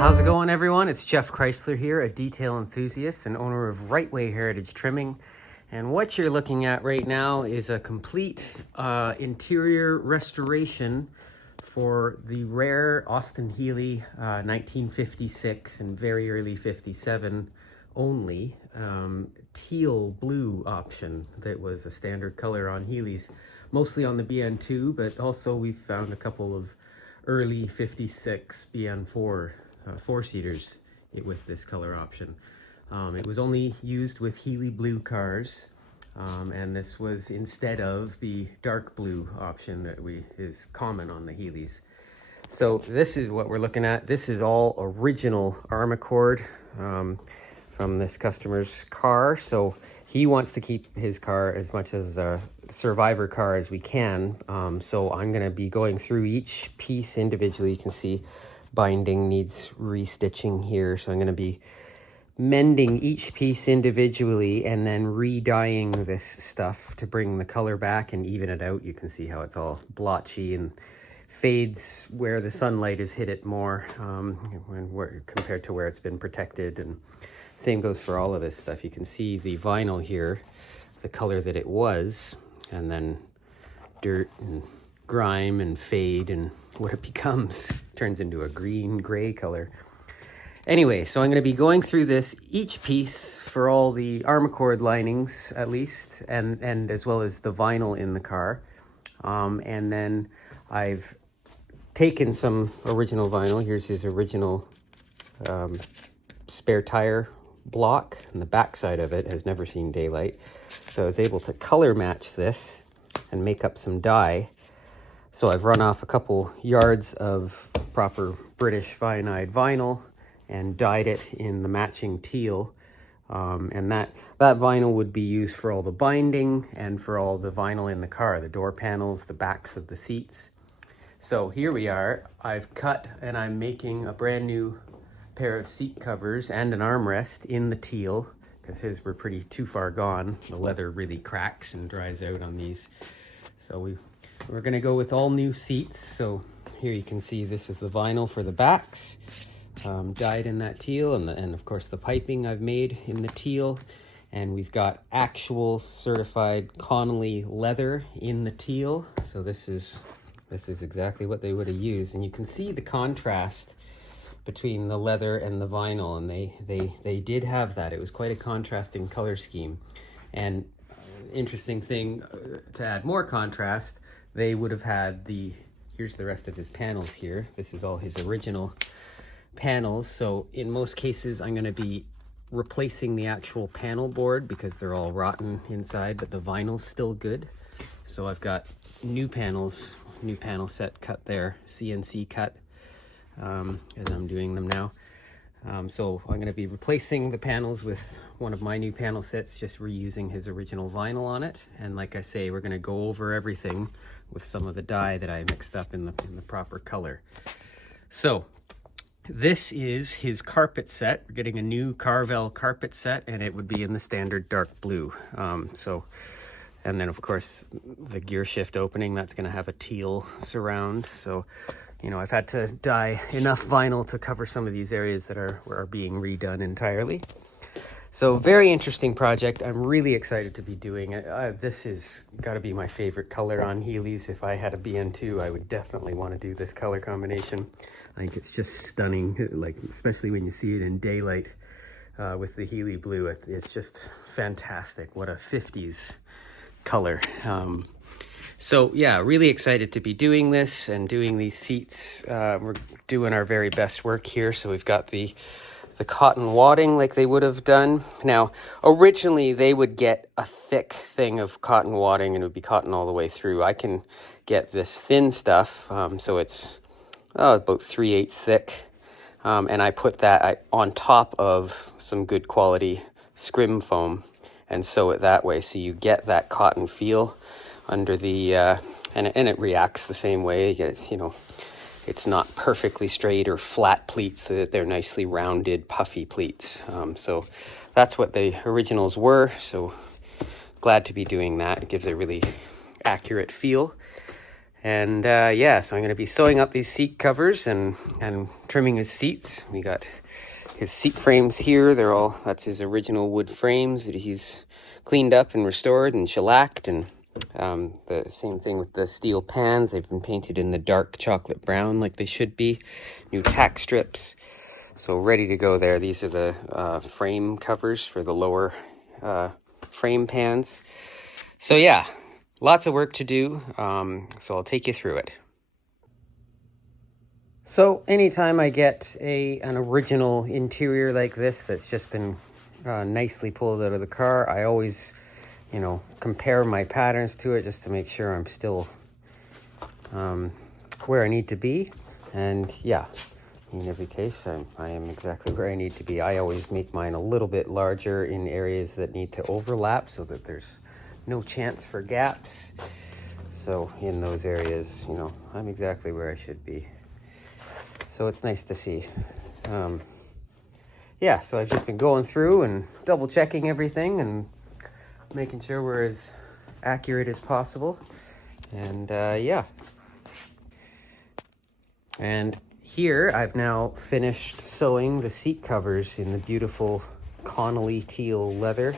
How's it going, everyone? It's Geoff Chrysler here, a detail enthusiast and owner of Rightway Heritage Trimming. And what you're looking at right now is a complete interior restoration for the rare Austin Healey 1956 and very early 57 only teal blue option that was a standard color on Healey's, mostly on the BN2, but also we've found a couple of early 56 BN4 four-seaters with this color option. It was only used with Healey blue cars, and this was instead of the dark blue option that is common on the Healeys. So this is what we're looking at. This is all original armacord from this customer's car. So he wants to keep his car as much as a survivor car as we can. So I'm going to be going through each piece individually. You can see binding needs restitching here, so I'm going to be mending each piece individually and then re-dyeing this stuff to bring the color back and even it out. You can see how it's all blotchy and fades where the sunlight has hit it more compared to where it's been protected, and same goes for all of this stuff. You can see the vinyl here, the color that it was, and then dirt and grime and fade, and what it becomes turns into a green gray color. Anyway, so I'm going to be going through this each piece for all the armacord linings at least, and as well as the vinyl in the car, and then I've taken some original vinyl. Here's his original spare tire block, and the back side of it has never seen daylight, so I was able to color match this and make up some dye. So I've run off a couple yards of proper British Vinide vinyl and dyed it in the matching teal. And that vinyl would be used for all the binding and for all the vinyl in the car, the door panels, the backs of the seats. So here we are. I've cut and I'm making a brand new pair of seat covers and an armrest in the teal, because his were pretty too far gone. The leather really cracks and dries out on these. So we're going to go with all new seats. So here you can see this is the vinyl for the backs, dyed in that teal, and of course the piping I've made in the teal. And we've got actual certified Connolly leather in the teal. So this is exactly what they would have used. And you can see the contrast between the leather and the vinyl, and they did have that. It was quite a contrasting color scheme. And interesting thing to add more contrast, they would have had here's the rest of his panels here. This is all his original panels. So in most cases, I'm going to be replacing the actual panel board because they're all rotten inside, but the vinyl's still good. So I've got new panels, new panel set cut there, CNC cut, as I'm doing them now. So I'm going to be replacing the panels with one of my new panel sets, just reusing his original vinyl on it. And like I say, we're going to go over everything with some of the dye that I mixed up in the proper color. So this is his carpet set. We're getting a new Karvel carpet set, and it would be in the standard dark blue. And then of course the gear shift opening, that's going to have a teal surround. So I've had to dye enough vinyl to cover some of these areas that are being redone entirely. So very interesting project. I'm really excited to be doing it. This is got to be my favorite color on Healey's. If I had a BN2, I would definitely want to do this color combination. I think it's just stunning, like especially when you see it in daylight with the Healey blue. It's just fantastic. What a 50s color. So yeah, really excited to be doing this and doing these seats. We're doing our very best work here. So we've got the cotton wadding like they would have done. Now, originally they would get a thick thing of cotton wadding and it would be cotton all the way through. I can get this thin stuff, so it's about 3/8 thick. And I put that on top of some good quality scrim foam and sew it that way. So you get that cotton feel under the, and it reacts the same way. It's not perfectly straight or flat pleats. They're nicely rounded, puffy pleats. So that's what the originals were. So glad to be doing that. It gives a really accurate feel. And yeah, so I'm going to be sewing up these seat covers and trimming his seats. We got his seat frames here. That's his original wood frames that he's cleaned up and restored and shellacked. And the same thing with the steel pans. They've been painted in the dark chocolate brown like they should be. New tack strips. So ready to go there. These are the frame covers for the lower frame pans. So yeah, lots of work to do. So I'll take you through it. So anytime I get an original interior like this that's just been nicely pulled out of the car, I always, compare my patterns to it just to make sure I'm still where I need to be. And yeah, in every case, I am exactly where I need to be. I always make mine a little bit larger in areas that need to overlap so that there's no chance for gaps. So in those areas, I'm exactly where I should be. So it's nice to see. Yeah, so I've just been going through and double checking everything and making sure we're as accurate as possible. And yeah. And here I've now finished sewing the seat covers in the beautiful Connolly teal leather.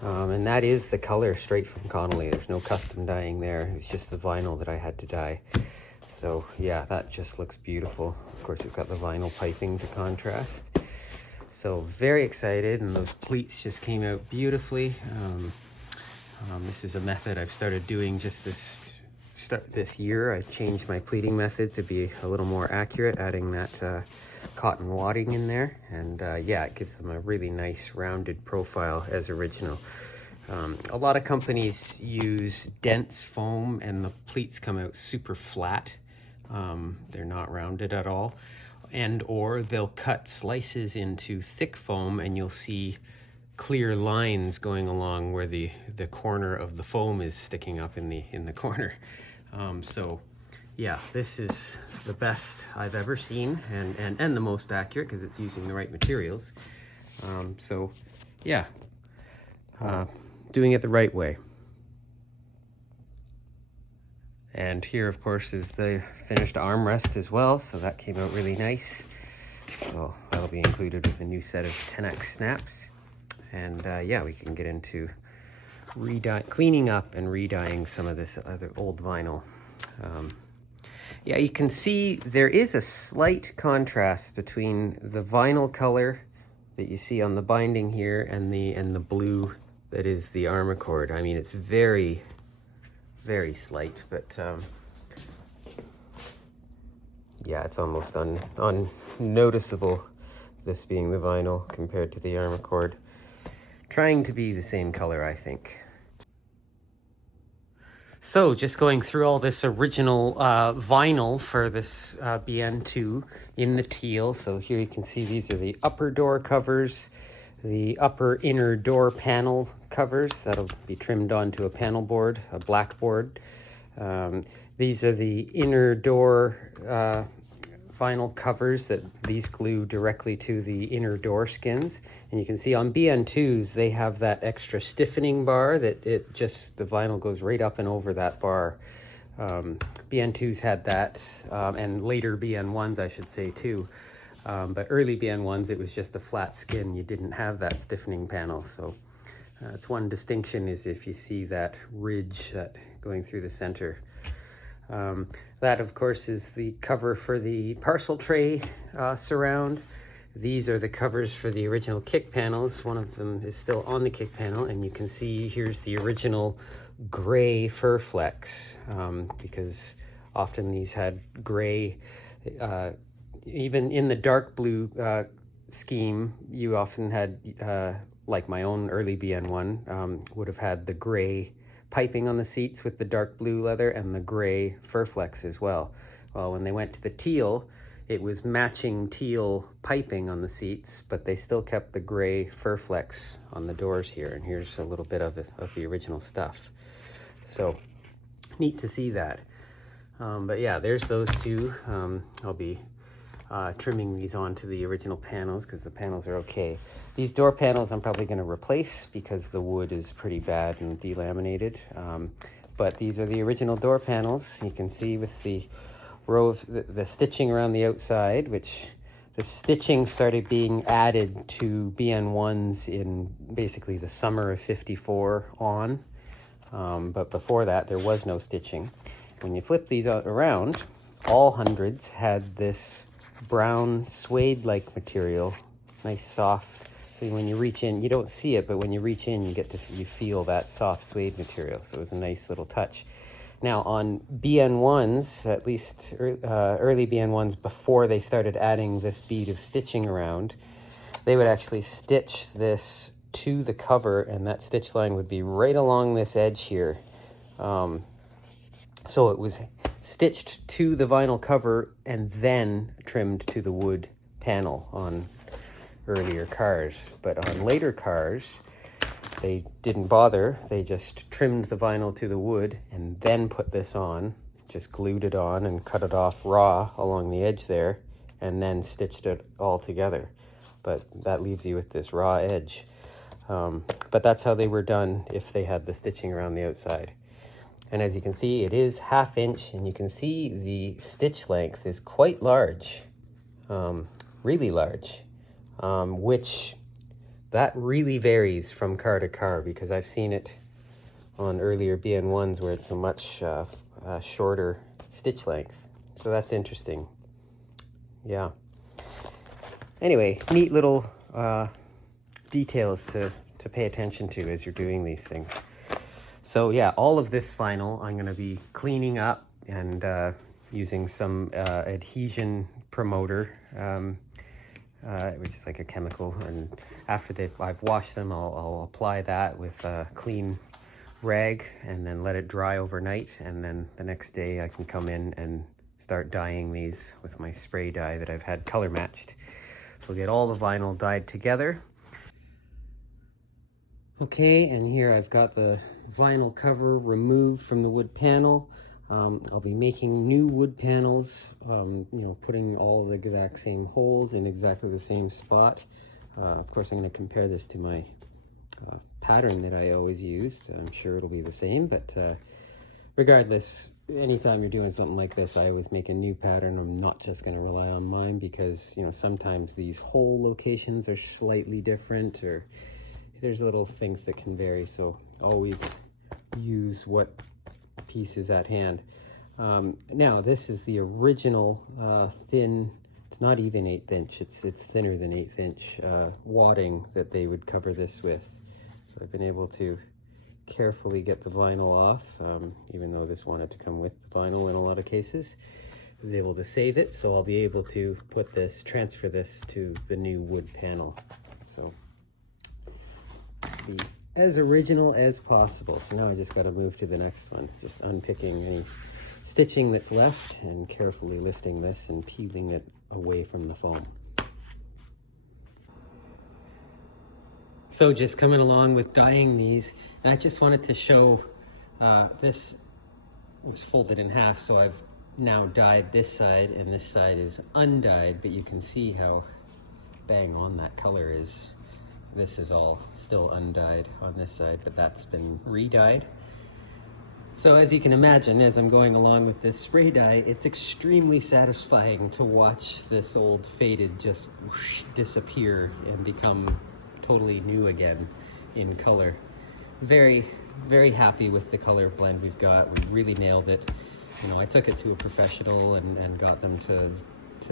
And that is the color straight from Connolly. There's no custom dyeing there. It's just the vinyl that I had to dye. So yeah, that just looks beautiful. Of course, we've got the vinyl piping to contrast. So very excited, and those pleats just came out beautifully. This is a method I've started doing just this year. I've changed my pleating method to be a little more accurate, adding that cotton wadding in there. And yeah, it gives them a really nice rounded profile as original. A lot of companies use dense foam and the pleats come out super flat. They're not rounded at all. Or they'll cut slices into thick foam and you'll see clear lines going along where the corner of the foam is sticking up in the corner. So yeah, this is the best I've ever seen and the most accurate because it's using the right materials. So yeah, doing it the right way. And here, of course, is the finished armrest as well. So that came out really nice. So that'll be included with a new set of 10X snaps. And yeah, we can get into cleaning up and re-dyeing some of this other old vinyl. Yeah, you can see there is a slight contrast between the vinyl color that you see on the binding here and the blue that is the armacord. I mean, it's very, very slight, but yeah, it's almost unnoticeable, this being the vinyl compared to the armacord. Trying to be the same color, I think. So just going through all this original vinyl for this BN2 in the teal. So here you can see these are the upper door covers, the upper inner door panel covers. That'll be trimmed onto a panel board, a black board. These are the inner door vinyl covers that these glue directly to the inner door skins. And you can see on BN2s, they have that extra stiffening bar that the vinyl goes right up and over that bar. BN2s had that, and later BN1s, I should say, too. But early BN1s, it was just a flat skin. You didn't have that stiffening panel. So that's one distinction, is if you see that ridge going through the center. That, of course, is the cover for the parcel tray surround. These are the covers for the original kick panels. One of them is still on the kick panel, and you can see here's the original gray fur flex, because often these had gray, even in the dark blue scheme, you often had, like my own early BN1, would have had the gray piping on the seats with the dark blue leather and the gray fur flex as well. Well, when they went to the teal, it was matching teal piping on the seats, but they still kept the gray fur flex on the doors here. And here's a little bit of the original stuff. So neat to see that. But yeah, there's those two. I'll be trimming these onto the original panels because the panels are okay. These door panels I'm probably going to replace because the wood is pretty bad and delaminated. but these are the original door panels. You can see with the row of the stitching around the outside, which the stitching started being added to BN1s in basically the summer of '54 on. But before that, there was no stitching. When you flip these out around, all hundreds had this brown suede-like material, nice soft. So when you reach in, you don't see it, but when you reach in, you feel that soft suede material. So it was a nice little touch. Now on BN1s, at least early BN1s, before they started adding this bead of stitching around, they would actually stitch this to the cover, and that stitch line would be right along this edge here. So it was stitched to the vinyl cover and then trimmed to the wood panel on earlier cars. But on later cars, they didn't bother. They just trimmed the vinyl to the wood and then put this on, just glued it on and cut it off raw along the edge there, and then stitched it all together. But that leaves you with this raw edge. But that's how they were done if they had the stitching around the outside. And as you can see, it is 1/2 inch, and you can see the stitch length is quite large, really large, which that really varies from car to car, because I've seen it on earlier BN1s where it's a much shorter stitch length. So that's interesting. Yeah. Anyway, neat little details to pay attention to as you're doing these things. So yeah, all of this vinyl I'm going to be cleaning up and using some adhesion promoter, which is like a chemical. And after I've washed them, I'll apply that with a clean rag and then let it dry overnight. And then the next day I can come in and start dyeing these with my spray dye that I've had color matched. So get all the vinyl dyed together. Okay, and here I've got the vinyl cover removed from the wood panel. I'll be making new wood panels, putting all the exact same holes in exactly the same spot. Of course, I'm going to compare this to my pattern that I always used. I'm sure it'll be the same, but regardless, anytime you're doing something like this, I always make a new pattern. I'm not just going to rely on mine because, sometimes these hole locations are slightly different, or there's little things that can vary, so always use what piece is at hand. Now, this is the original thin, it's not even 1/8 inch, it's thinner than 1/8 inch wadding that they would cover this with. So I've been able to carefully get the vinyl off, even though this wanted to come with the vinyl in a lot of cases. I was able to save it, so I'll be able to transfer this to the new wood panel. So be as original as possible. So now I just got to move to the next one, just unpicking any stitching that's left and carefully lifting this and peeling it away from the foam. So just coming along with dyeing these, and I just wanted to show this was folded in half, so I've now dyed this side and this side is undyed, but you can see how bang on that color is. This is all still undyed on this side, but that's been re-dyed. So as you can imagine, as I'm going along with this spray dye, it's extremely satisfying to watch this old faded just whoosh, disappear and become totally new again in color. Very, very happy with the color blend we've got. We really nailed it. I took it to a professional and got them to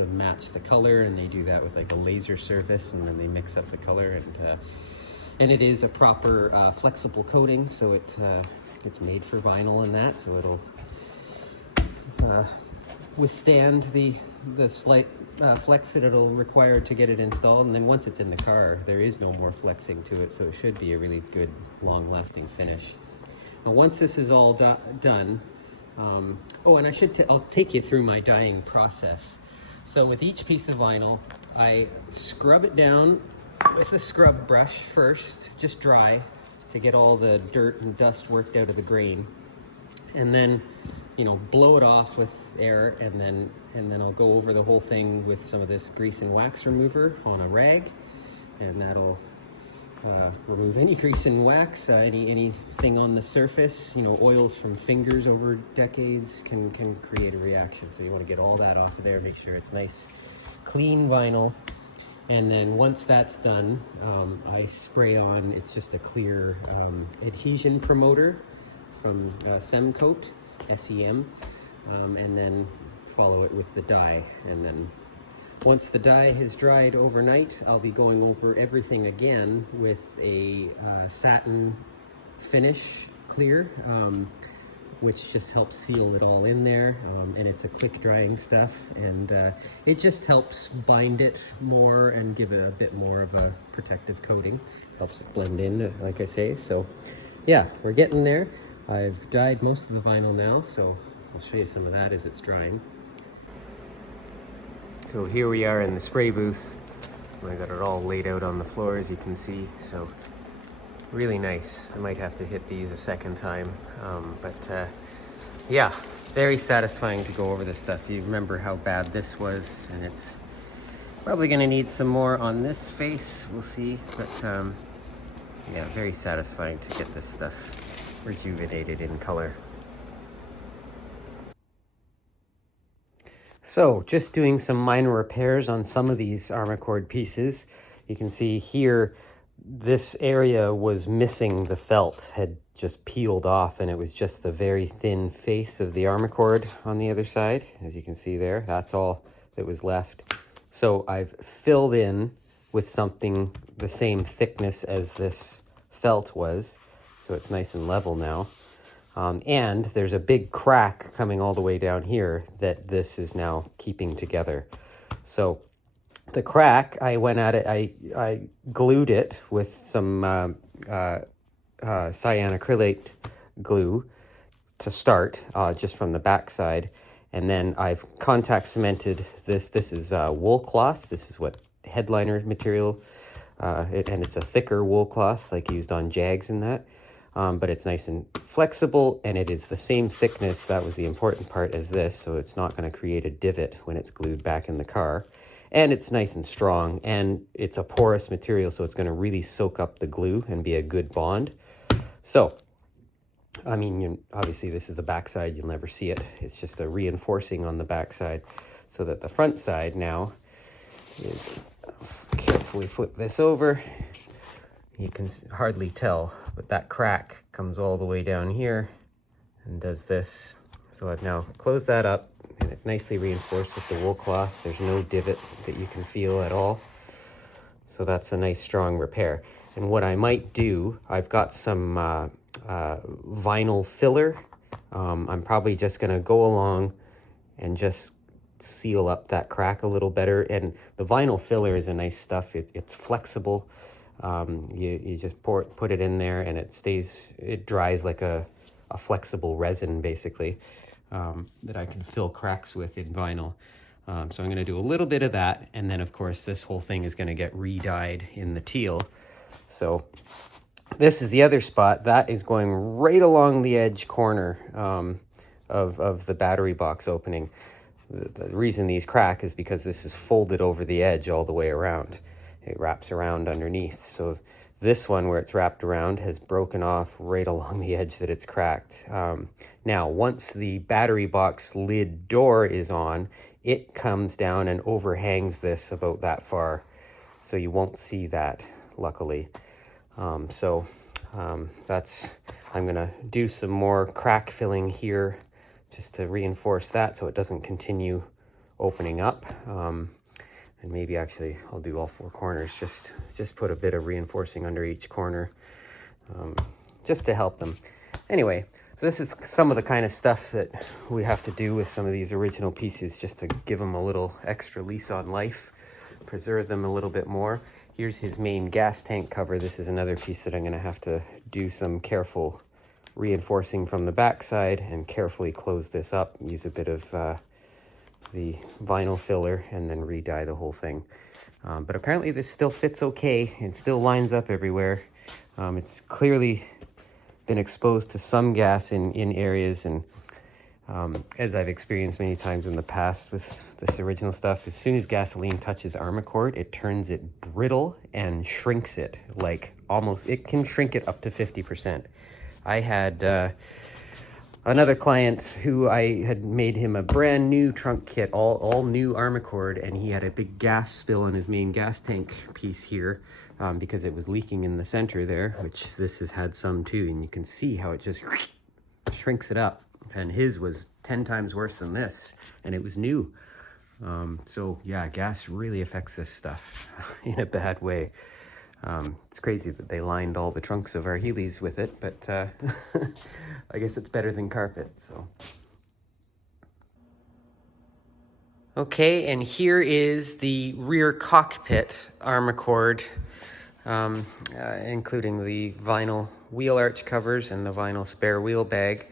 match the color, and they do that with like a laser surface, and then they mix up the color, and it is a proper flexible coating, so it's made for vinyl and that, so it'll withstand the slight flex that it'll require to get it installed. And then once it's in the car, there is no more flexing to it, so it should be a really good long-lasting finish. Now once this is all done, and I'll take you through my dyeing process. So with each piece of vinyl, I scrub it down with a scrub brush first, just dry, to get all the dirt and dust worked out of the grain. And then, blow it off with air, and then I'll go over the whole thing with some of this grease and wax remover on a rag, and that'll remove any grease and wax, anything on the surface. You know, oils from fingers over decades can create a reaction. So you want to get all that off of there, make sure it's nice, clean vinyl. And then once that's done, I spray on, it's just a clear adhesion promoter from Semcoat, SEM, and then follow it with the dye. And then once the dye has dried overnight, I'll be going over everything again with a satin finish clear, which just helps seal it all in there. And it's a quick drying stuff, and it just helps bind it more and give it a bit more of a protective coating. Helps it blend in, like I say. So yeah, we're getting there. I've dyed most of the vinyl now, so I'll show you some of that as it's drying. So here we are in the spray booth. I got it all laid out on the floor, as you can see. So really nice. I might have to hit these a second time, but yeah, very satisfying to go over this stuff. You remember how bad this was, and it's probably going to need some more on this face. We'll see, but yeah, very satisfying to get this stuff rejuvenated in color. So just doing some minor repairs on some of these armacord pieces. You can see here, this area was missing the felt, had just peeled off, and it was just the very thin face of the armacord on the other side. As you can see there, that's all that was left. So I've filled in with something the same thickness as this felt was, so it's nice and level now. And there's a big crack coming all the way down here that this is now keeping together. So the crack, I went at it, I glued it with some cyanacrylate glue to start, just from the back side. And then I've contact cemented this. This is wool cloth. This is what headliner material, and it's a thicker wool cloth like used on Jags and that. But it's nice and flexible, and it is the same thickness, that was the important part, as this, so it's not going to create a divot when it's glued back in the car. And it's nice and strong, and it's a porous material, so it's going to really soak up the glue and be a good bond. So, I mean, obviously this is the back side, you'll never see it. It's just a reinforcing on the back side, so that the front side now is, carefully flip this over. You can hardly tell, but that crack comes all the way down here and does this. So I've now closed that up, and it's nicely reinforced with the wool cloth. There's no divot that you can feel at all. So that's a nice strong repair. And what I might do, I've got some vinyl filler. I'm probably just gonna go along and just seal up that crack a little better. And the vinyl filler is a nice stuff. It's flexible. You just put it in there, and it dries like a flexible resin, basically, that I can fill cracks with in vinyl. So I'm going to do a little bit of that, and then of course this whole thing is going to get re-dyed in the teal. So this is the other spot that is going right along the edge corner of the battery box opening. The reason these crack is because this is folded over the edge all the way around. It wraps around underneath. So this one, where it's wrapped around, has broken off right along the edge that it's cracked. Now, once the battery box lid door is on, it comes down and overhangs this about that far. So you won't see that, luckily. I'm gonna do some more crack filling here just to reinforce that so it doesn't continue opening up. And maybe actually I'll do all four corners, just put a bit of reinforcing under each corner, just to help them. Anyway, so this is some of the kind of stuff that we have to do with some of these original pieces, just to give them a little extra lease on life, preserve them a little bit more. Here's his main gas tank cover. This is another piece that I'm going to have to do some careful reinforcing from the back side and carefully close this up, use a bit of the vinyl filler, and then re-dye the whole thing. But apparently this still fits okay. It still lines up everywhere. It's clearly been exposed to some gas in areas, and As I've experienced many times in the past with this original stuff, as soon as gasoline touches armacord, it turns it brittle and shrinks it, like almost, it can shrink it up to 50%. I had another client who I had made him a brand new trunk kit, all new armacord, and he had a big gas spill on his main gas tank piece here because it was leaking in the center there, which this has had some too, and you can see how it just shrinks it up. And his was 10 times worse than this, and it was new. So yeah, gas really affects this stuff in a bad way. It's crazy that they lined all the trunks of our Heelys with it, but I guess it's better than carpet, so. Okay, and here is the rear cockpit armacord, including the vinyl wheel arch covers and the vinyl spare wheel bag.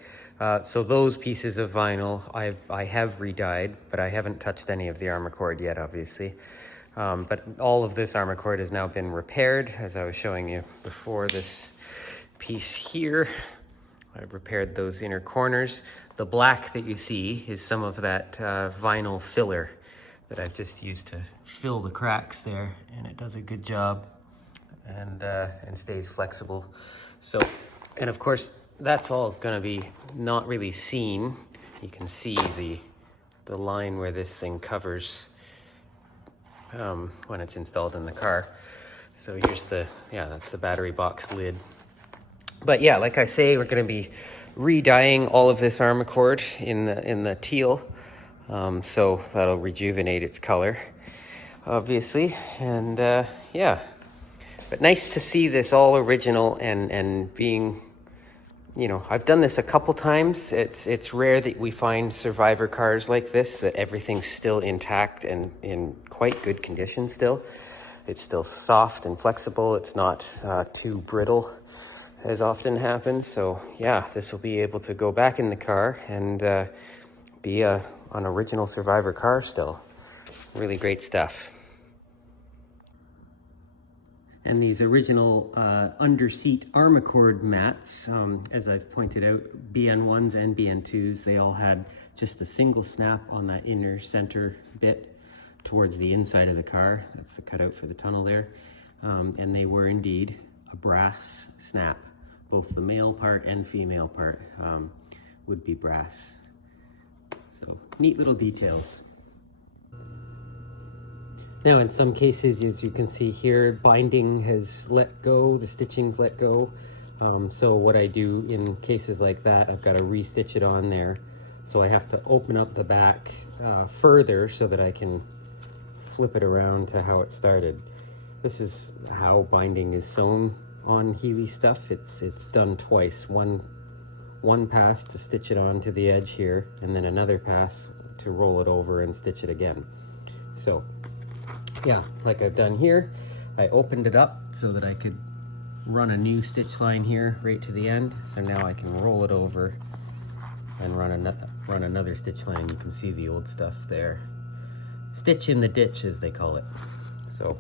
So those pieces of vinyl I have re-dyed, but I haven't touched any of the armacord yet, obviously. But all of this armacord has now been repaired, as I was showing you before. This piece here, I've repaired those inner corners. The black that you see is some of that vinyl filler that I've just used to fill the cracks there, and it does a good job and stays flexible. So, and of course, that's all going to be not really seen. You can see the line where this thing covers when it's installed in the car. So here's that's the battery box lid. But yeah, like I say, we're going to be re-dyeing all of this armacord in the teal, so that'll rejuvenate its color, obviously. And yeah, but nice to see this all original and being, you know, I've done this a couple times. It's rare that we find survivor cars like this, that everything's still intact and in quite good condition still. It's still soft and flexible. It's not too brittle, as often happens. So yeah, this will be able to go back in the car and be an original survivor car still. Really great stuff. And these original under-seat armacord mats, as I've pointed out, BN1s and BN2s, they all had just a single snap on that inner center bit towards the inside of the car. That's the cutout for the tunnel there. And they were indeed a brass snap. Both the male part and female part would be brass. So neat little details. Now, in some cases, as you can see here, binding has let go, the stitching's let go. So what I do in cases like that, I've got to re-stitch it on there. So I have to open up the back further so that I can flip it around to how it started. This is how binding is sewn on Heeley stuff. It's done twice. One pass to stitch it onto the edge here, and then another pass to roll it over and stitch it again. So yeah, like I've done here, I opened it up so that I could run a new stitch line here right to the end. So now I can roll it over and run another stitch line. You can see the old stuff there. Stitch in the ditch, as they call it. So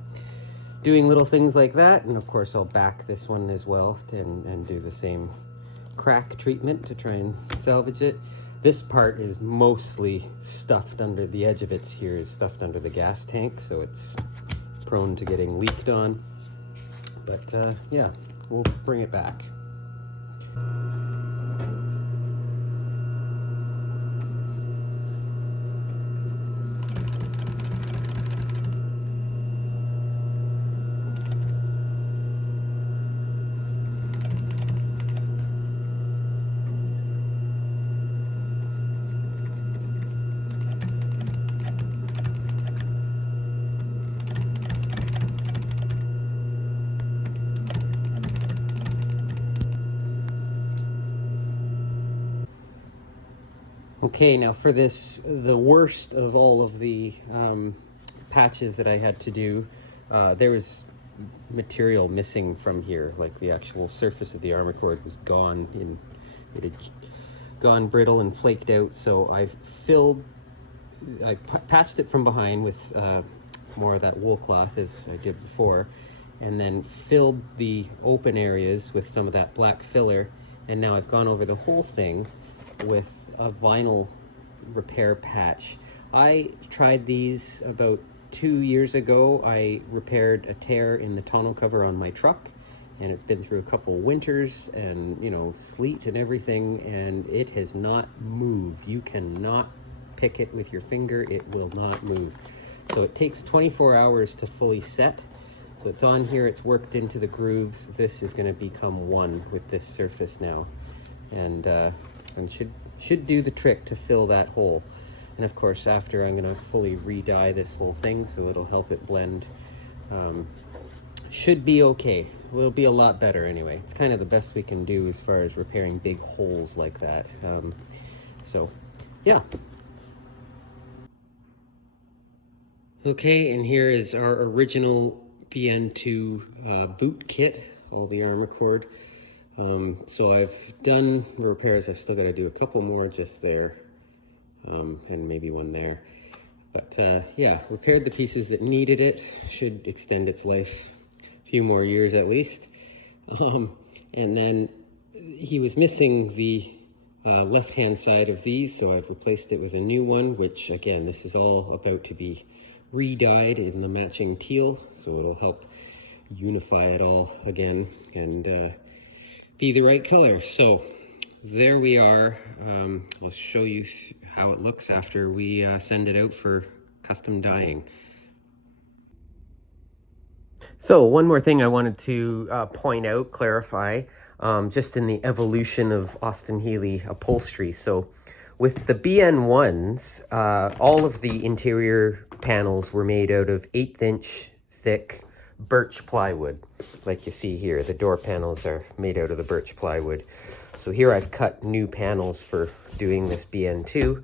doing little things like that, and of course I'll back this one as well and do the same crack treatment to try and salvage it. This part is mostly stuffed under the edge of it here is stuffed under the gas tank, so it's prone to getting leaked on. But yeah, we'll bring it back. Okay, now for this, the worst of all of the patches that I had to do, there was material missing from here, like the actual surface of the armacord was gone, it had gone brittle and flaked out. So I patched it from behind with more of that wool cloth as I did before, and then filled the open areas with some of that black filler, and now I've gone over the whole thing with a vinyl repair patch. I tried these about 2 years ago. I repaired a tear in the tonneau cover on my truck, and it's been through a couple of winters and, you know, sleet and everything, and it has not moved. You cannot pick it with your finger, it will not move. So it takes 24 hours to fully set. So it's on here, it's worked into the grooves. This is going to become one with this surface now, and should do the trick to fill that hole. And of course, after, I'm going to fully re-dye this whole thing, so it'll help it blend. Should be okay. Will be a lot better anyway. It's kind of the best we can do as far as repairing big holes like that. So yeah. Okay, and here is our original BN2 boot kit, all the armacord. So I've done repairs. I've still got to do a couple more just there, and maybe one there. But yeah, repaired the pieces that needed it. Should extend its life a few more years at least. And then he was missing the left-hand side of these, so I've replaced it with a new one, which again, this is all about to be re-dyed in the matching teal, so it'll help unify it all again and be the right color. So there we are. I'll show you how it looks after we send it out for custom dyeing. So one more thing I wanted to point out, clarify, just in the evolution of Austin Healey upholstery. So with the BN1s, all of the interior panels were made out of 1/8 inch thick birch plywood. Like you see here, the door panels are made out of the birch plywood. So here I've cut new panels for doing this BN2.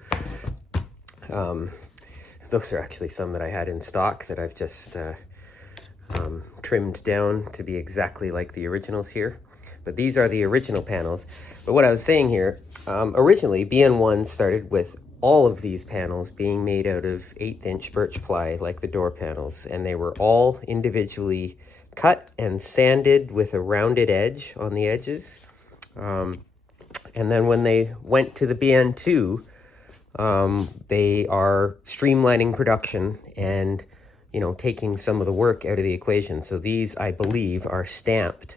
Those are actually some that I had in stock that I've just trimmed down to be exactly like the originals here. But these are the original panels. But what I was saying here, originally BN1 started with all of these panels being made out of 1/8 inch birch ply, like the door panels, and they were all individually cut and sanded with a rounded edge on the edges. And then when they went to the BN2, they are streamlining production and, you know, taking some of the work out of the equation. So these, I believe, are stamped,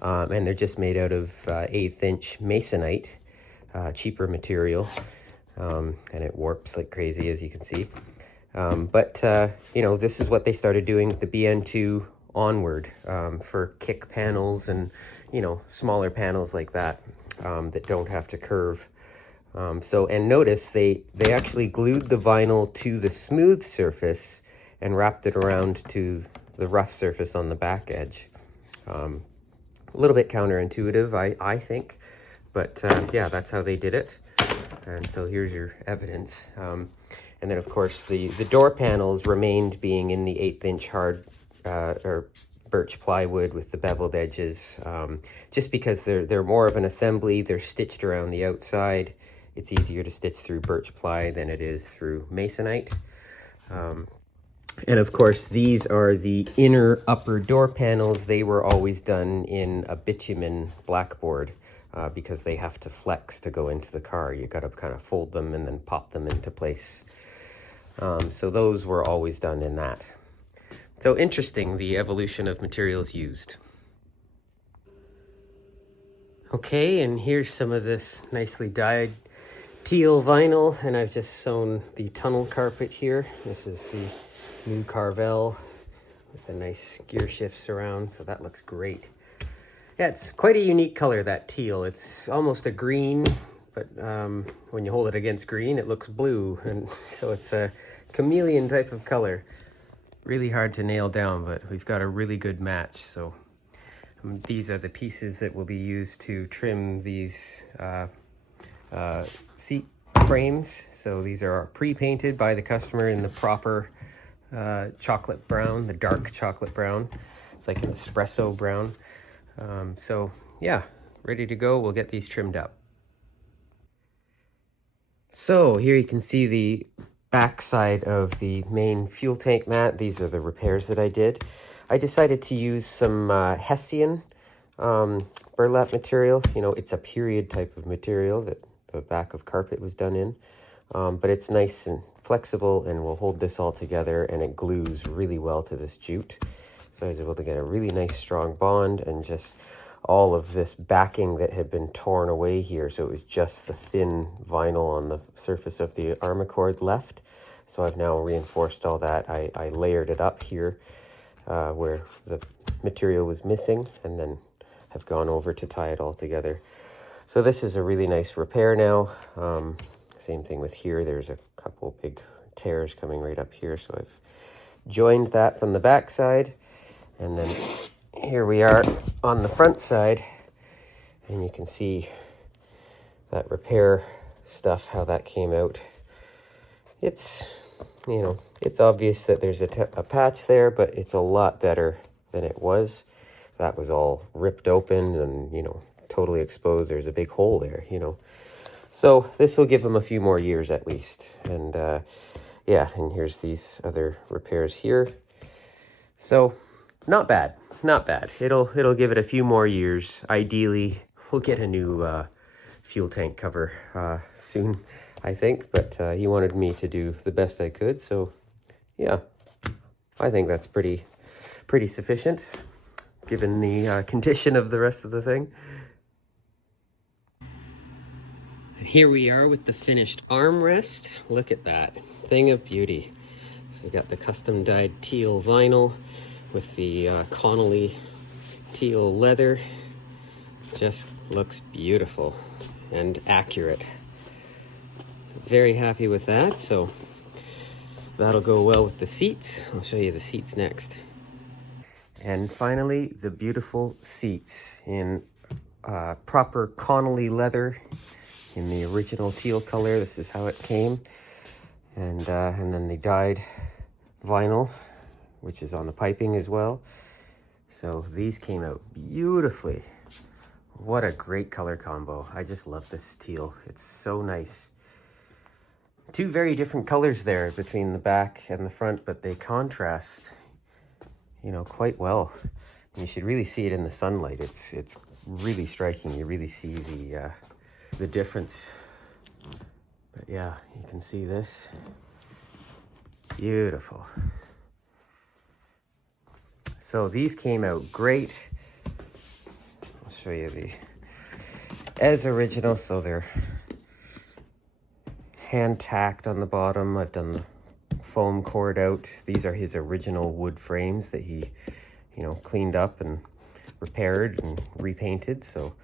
and they're just made out of 1/8 inch masonite, cheaper material, and it warps like crazy, as you can see. But you know, this is what they started doing with the BN2 onward, for kick panels and, you know, smaller panels like that, that don't have to curve. So, and notice they actually glued the vinyl to the smooth surface and wrapped it around to the rough surface on the back edge. A little bit counterintuitive, I think, but yeah, that's how they did it. And so here's your evidence. And then of course the door panels remained being in the 1/8 inch hard or birch plywood with the beveled edges, just because they're more of an assembly. They're stitched around the outside. It's easier to stitch through birch ply than it is through masonite. And of course, these are the inner upper door panels. They were always done in a bitumen blackboard, because they have to flex to go into the car. You got to kind of fold them and then pop them into place. So those were always done in that. So interesting, the evolution of materials used. Okay, and here's some of this nicely dyed teal vinyl, and I've just sewn the tunnel carpet here. This is the new Karvel with a nice gear shift surround, so that looks great. Yeah, it's quite a unique color, that teal. It's almost a green, but when you hold it against green, it looks blue, and so it's a chameleon type of color. Really hard to nail down, but we've got a really good match. So these are the pieces that will be used to trim these seat frames. So these are pre-painted by the customer in the proper chocolate brown, the dark chocolate brown. It's like an espresso brown. So yeah, ready to go. We'll get these trimmed up. So here you can see the back side of the main fuel tank mat. These are the repairs that I did. I decided to use some Hessian burlap material. You know, it's a period type of material that the back of carpet was done in. But it's nice and flexible and will hold this all together, and it glues really well to this jute. So I was able to get a really nice strong bond, and just all of this backing that had been torn away here. So it was just the thin vinyl on the surface of the armacord left. So I've now reinforced all that. I layered it up here where the material was missing, and then have gone over to tie it all together. So this is a really nice repair now. Same thing with here. There's a couple big tears coming right up here. So I've joined that from the back side. And then here we are on the front side. And you can see that repair stuff, how that came out. It's, you know, it's obvious that there's a patch there, but it's a lot better than it was. That was all ripped open and, you know, totally exposed. There's a big hole there, you know. So this will give them a few more years at least. And yeah, and here's these other repairs here. So not bad, not bad. It'll give it a few more years. Ideally, we'll get a new fuel tank cover soon, I think. But he wanted me to do the best I could. So yeah, I think that's pretty sufficient given the condition of the rest of the thing. Here we are with the finished armrest. Look at that thing of beauty. So we got the custom dyed teal vinyl with the Connolly teal leather. Just looks beautiful and accurate. Very happy with that. So that'll go well with the seats. I'll show you the seats next. And finally, the beautiful seats in proper Connolly leather in the original teal color. This is how it came. And then the dyed vinyl, which is on the piping as well. So these came out beautifully. What a great color combo. I just love this teal. It's so nice. Two very different colors there between the back and the front, but they contrast, you know, quite well. And you should really see it in the sunlight. It's really striking. You really see the difference. But yeah, you can see this. Beautiful. So these came out great. I'll show you the as original. So they're hand tacked on the bottom. I've done the foam cord out. These are his original wood frames that he, you know, cleaned up and repaired and repainted. So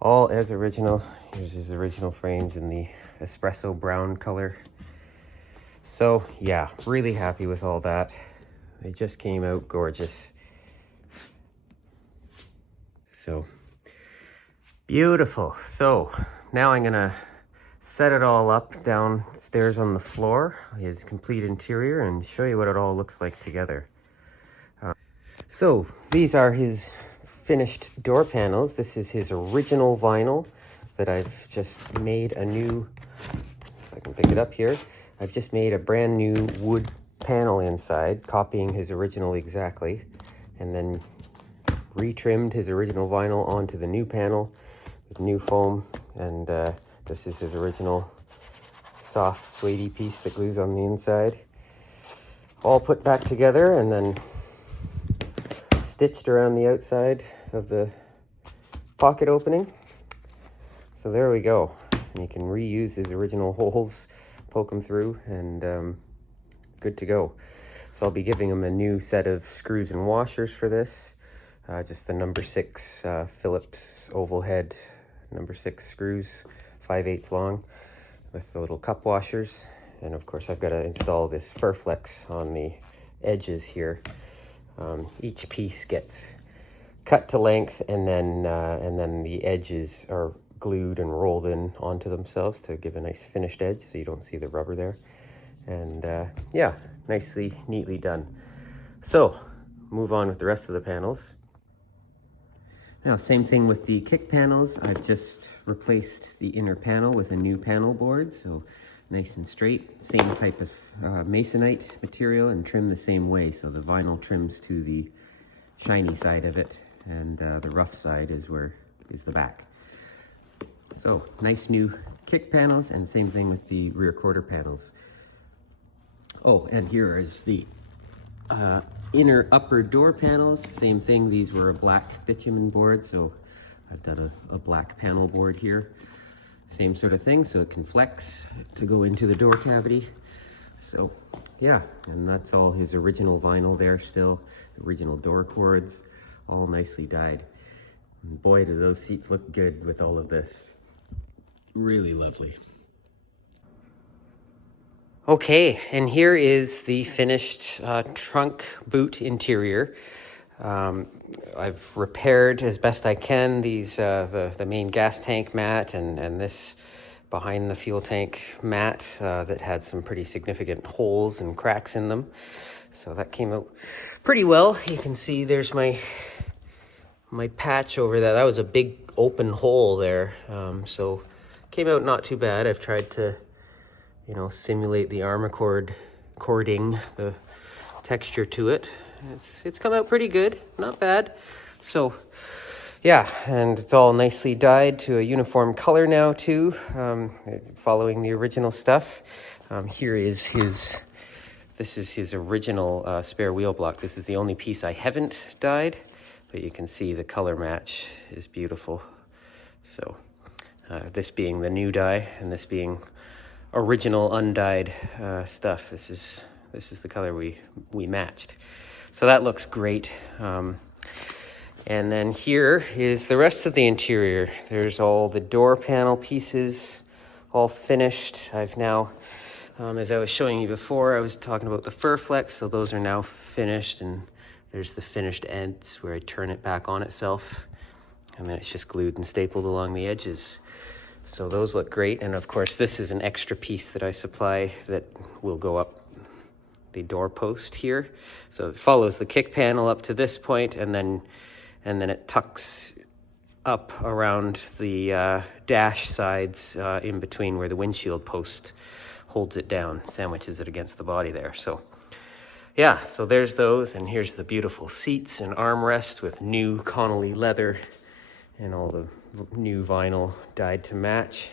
all as original. Here's his original frames in the espresso brown color. So yeah, really happy with all that. They just came out gorgeous. So beautiful. So now I'm gonna set it all up downstairs on the floor, his complete interior, and show you what it all looks like together. So these are his finished door panels. This is his original vinyl that I've just made a new, if I can pick it up here, I've just made a brand new wood panel inside, copying his original exactly, and then retrimmed his original vinyl onto the new panel with new foam. And this is his original soft suede piece that glues on the inside. All put back together and then stitched around the outside of the pocket opening. So there we go. And you can reuse his original holes, poke them through, and good to go. So I'll be giving him a new set of screws and washers for this. Just the number 6 Phillips oval head, number 6 screws, 5/8 long, with the little cup washers. And of course I've got to install this Furflex on the edges here. Each piece gets cut to length, and then the edges are glued and rolled in onto themselves to give a nice finished edge, so you don't see the rubber there. And yeah, nicely, neatly done. So move on with the rest of the panels. Now, same thing with the kick panels. I've just replaced the inner panel with a new panel board, so nice and straight. Same type of masonite material, and trim the same way. So the vinyl trims to the shiny side of it, and the rough side is the back. So nice new kick panels, and same thing with the rear quarter panels. Oh, and here is the inner upper door panels. Same thing, these were a black bitumen board, so I've done a black panel board here. Same sort of thing, so it can flex to go into the door cavity. So yeah, and that's all his original vinyl there still, original door cords, all nicely dyed. And boy, do those seats look good with all of this. Really lovely. Okay, and here is the finished trunk boot interior. I've repaired as best I can these the main gas tank mat and this behind the fuel tank mat that had some pretty significant holes and cracks in them. So that came out pretty well. You can see there's my patch over that. That was a big open hole there. So came out not too bad. I've tried to, you know, simulate the armacord cording, the texture to it. It's come out pretty good, not bad. So yeah, and it's all nicely dyed to a uniform color now too, following the original stuff. Here is this is his original spare wheel block. This is the only piece I haven't dyed, but you can see the color match is beautiful. So this being the new dye and this being original undyed stuff, this is the color we matched. So that looks great. And then here is the rest of the interior. There's all the door panel pieces all finished. I've now, as I was showing you before, I was talking about the Furflex, so those are now finished, and there's the finished ends where I turn it back on itself, and then it's just glued and stapled along the edges. So those look great, and of course this is an extra piece that I supply that will go up the door post here. So it follows the kick panel up to this point, and then it tucks up around the dash sides in between where the windshield post holds it down, sandwiches it against the body there. So yeah, so there's those, and here's the beautiful seats and armrest with new Connolly leather and all the new vinyl dyed to match.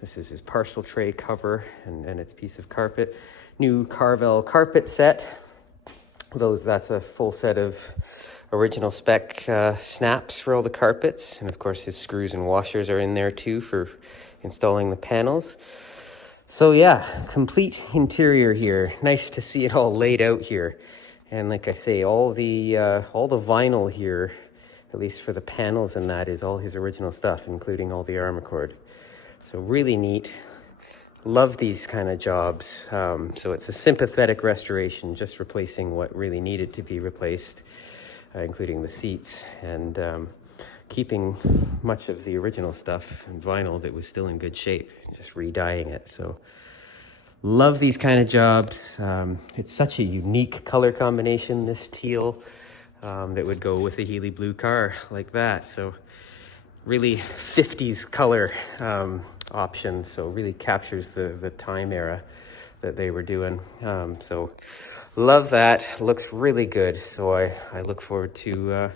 This is his parcel tray cover and its piece of carpet. New Karvel carpet set. That's a full set of original spec snaps for all the carpets, and of course his screws and washers are in there too for installing the panels. So yeah, complete interior here. Nice to see it all laid out here, and like I say, all the vinyl here, at least for the panels, and that is all his original stuff, including all the armacord. So really neat. Love these kind of jobs. So it's a sympathetic restoration, just replacing what really needed to be replaced, including the seats, and keeping much of the original stuff and vinyl that was still in good shape, just re-dyeing it. So love these kind of jobs. It's such a unique color combination, this teal, that would go with a Healey blue car like that. So really 50s color option, so really captures the time era that they were doing. So love that. Looks really good. So I look forward to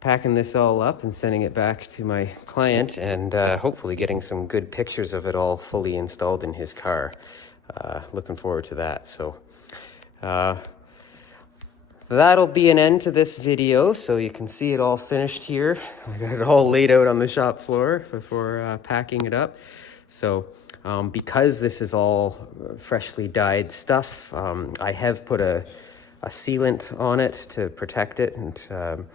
packing this all up and sending it back to my client, and hopefully getting some good pictures of it all fully installed in his car. Looking forward to that. So that'll be an end to this video, so you can see it all finished here. I got it all laid out on the shop floor before packing it up. So because this is all freshly dyed stuff, I have put a sealant on it to protect it, and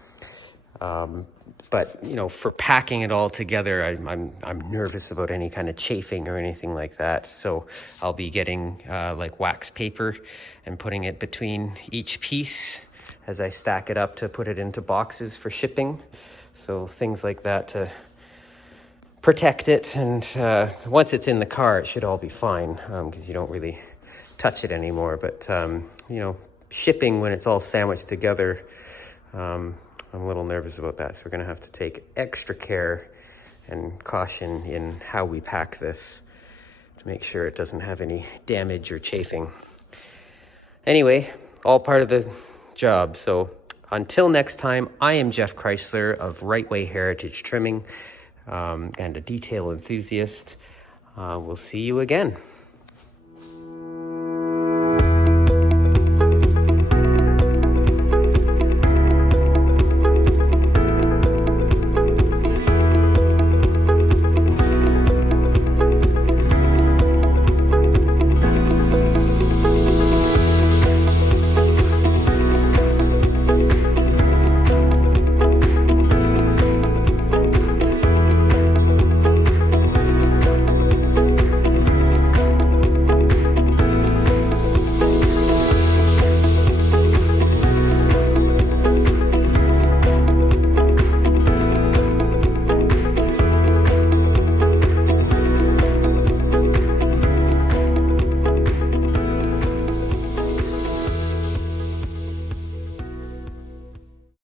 but you know, for packing it all together, I'm nervous about any kind of chafing or anything like that. So I'll be getting like wax paper and putting it between each piece as I stack it up to put it into boxes for shipping. So things like that to protect it, and once it's in the car, it should all be fine, because you don't really touch it anymore. But you know, shipping when it's all sandwiched together, I'm a little nervous about that. So we're gonna have to take extra care and caution in how we pack this to make sure it doesn't have any damage or chafing. Anyway, all part of the job. So until next time, I am Geoff Chrysler of Rightway Heritage Trimming. and a detail enthusiast. We'll see you again.